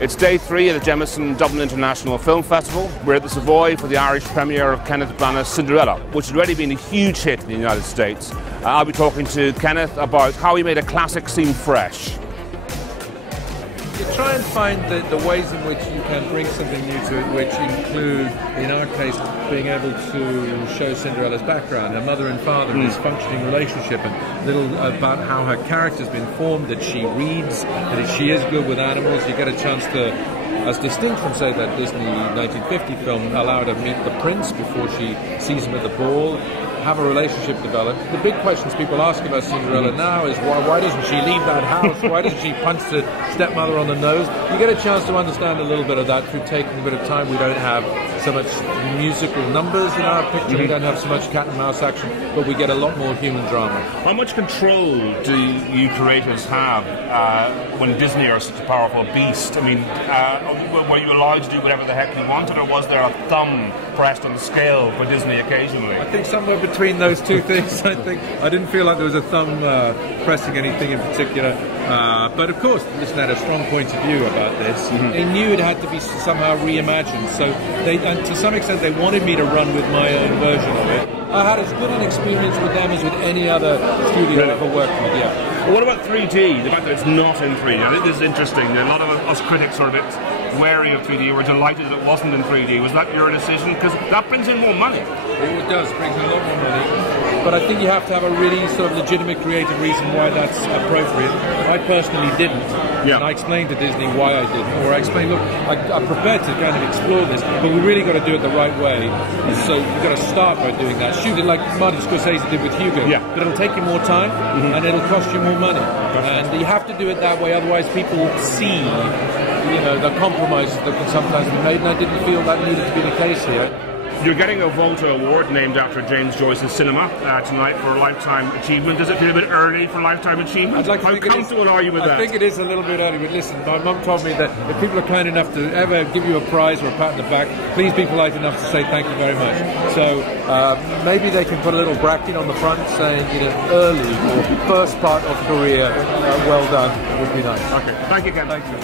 It's day 3 at the Jameson Dublin International Film Festival. We're at the Savoy for the Irish premiere of Kenneth Branagh's Cinderella, which has already been a huge hit in the United States. I'll be talking to Kenneth about how he made a classic seem fresh. You try and find the ways in which you can bring something new to it, which include, in our case, being able to show Cinderella's background, her mother and father, this functioning relationship, and little about how her character's been formed, that she reads, that she is good with animals. You get a chance to, as distinct from, say, that Disney 1950 film, allow her to meet the prince before she sees him at the ball, have a relationship develop. The big questions people ask about Cinderella now is why doesn't she leave that house? Why doesn't she punch the stepmother on the nose? You get a chance to understand a little bit of that through taking a bit of time. We don't have so much musical numbers in our picture, we don't have so much cat and mouse action, but we get a lot more human drama. How much control do you creators have when Disney are such a powerful beast? I mean, were you allowed to do whatever the heck you wanted, or was there a thumb pressed on the scale for Disney occasionally? I think somewhere between those two things. I didn't feel like there was a thumb pressing anything in particular. But of course, listen, had a strong point of view about this. They knew it had to be somehow reimagined, so and to some extent they wanted me to run with my own version of it. I had as good an experience with them as with any other studio I've ever worked with, yeah. Well, what about 3D? The fact that it's not in 3D. I think this is interesting. A lot of us critics are a bit wary of 3D. We're delighted that it wasn't in 3D. Was that your decision? Because that brings in more money. It does, brings in a lot more money. But I think you have to have a really sort of legitimate creative reason why that's appropriate. I personally didn't. Yeah. And I explained to Disney why I didn't. Or I explained, look, I'm prepared to kind of explore this, but we really got to do it the right way. And so you've got to start by doing that. Shoot it like Martin Scorsese did with Hugo. Yeah. But it'll take you more time, and it'll cost you more money. And you have to do it that way, otherwise people will see, you know, the compromises that can sometimes be made, and I didn't feel that needed to be the case here. You're getting a Volta Award named after James Joyce's cinema tonight for Lifetime Achievement. Does it feel a bit early for Lifetime Achievement? How comfortable are you with that? I think it is a little bit early, but listen, my mum told me that if people are kind enough to ever give you a prize or a pat on the back, please be polite enough to say thank you very much. So maybe they can put a little bracket on the front saying, you know, early or first part of career, well done, would be nice. Okay, thank you, Ken. Thank you.